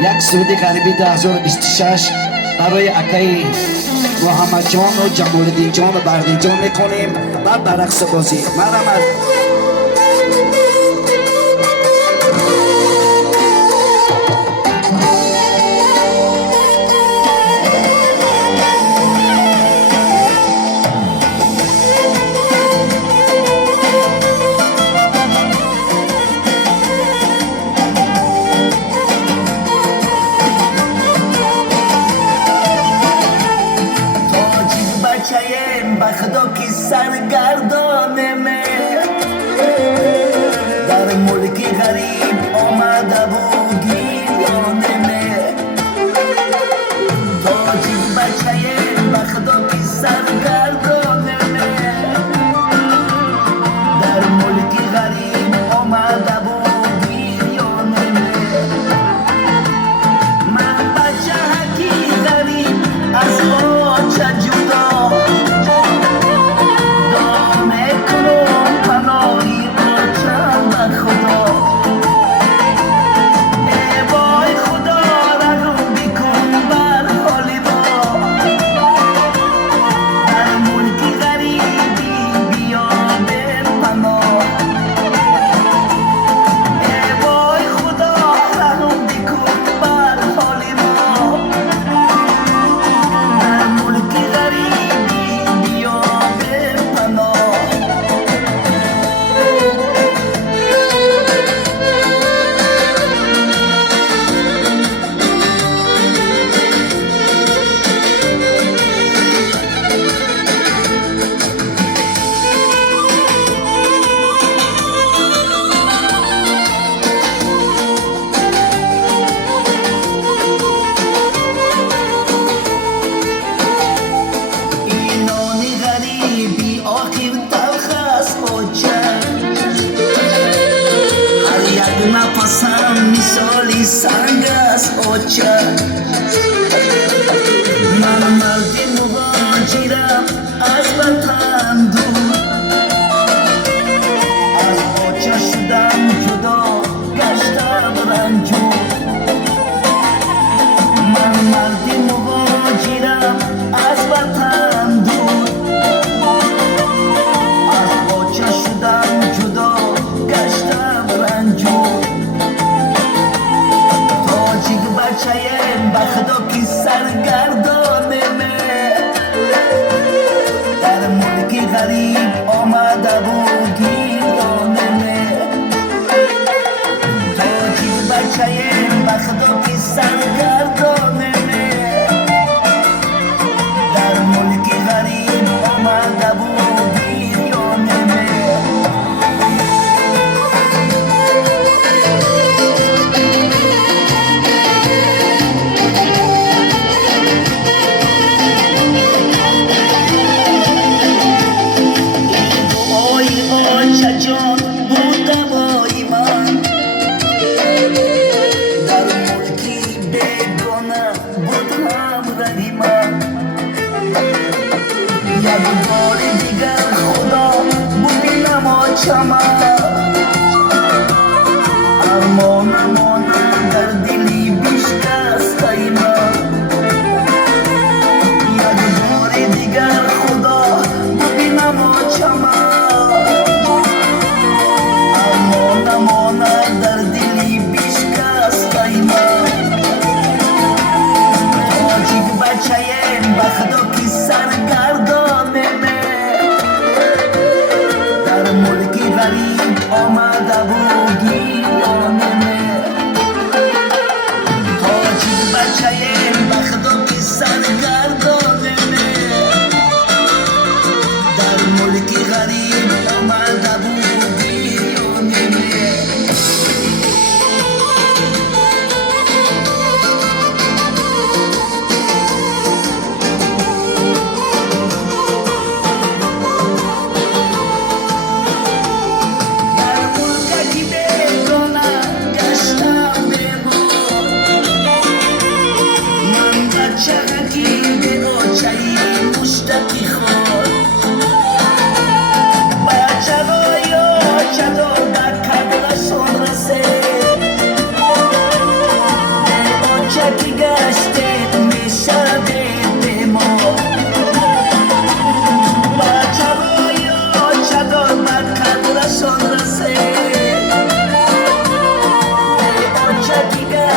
یک سرود غریبی 2026 برای اکای محمد جان و جمال الدین جان و بردی جان میکنیم. بعد برقص بازی مرحمت. بخدا کی سرگردانه در ملکی غریب آمده بود گیرانه تاجی بچه بخدا کی سرگردانه در ملکی غریب آمده بود گیرانه من بچه حکی غریب از آچه جدا نفسم مثالی سنگ است آچه من مردی مهاجرم از وطن دور از آچه شدم جدا گشتم رنجور من مردی مهاجرم از وطن دور از آچه شدم جدا گشتم رنجور بخدا کی سرگردانه در ملکی غریب آمده بود گیرانه تاجی بچه بخدا کی سرگردانه در ملکی غریب آمده بود گیرانه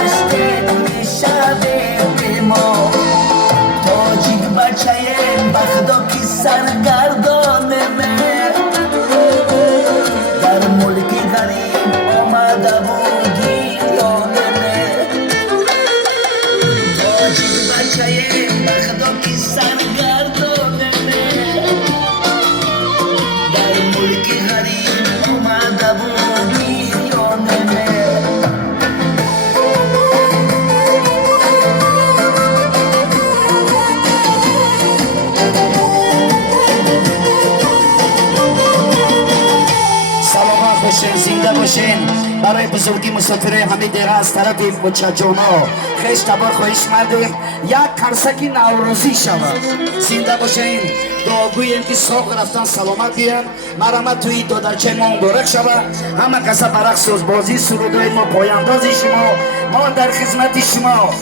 دست میشوه به ما تاجیک بچه بغداد که سرگردانمه در ملک غریب آمده و گیرانمه تاجیک بچه بغداد که سرگردانمه در ملک غریب آمده و گیرانمه سلامت باشین، زنده باشین. برای بزرگی مسافرای همه دیگه از طرف بچه جانا خیش تبار خواهش مردیم یک کنسکی نوروزی شود. زنده باشین. دعا گوییم که ساق رفتن سلامت بیان، مرامت توی دادرچه ما مبارک شود. همه کسا برق سوز بازی سرودای ما پایاندازی شما، ما در خدمت شما.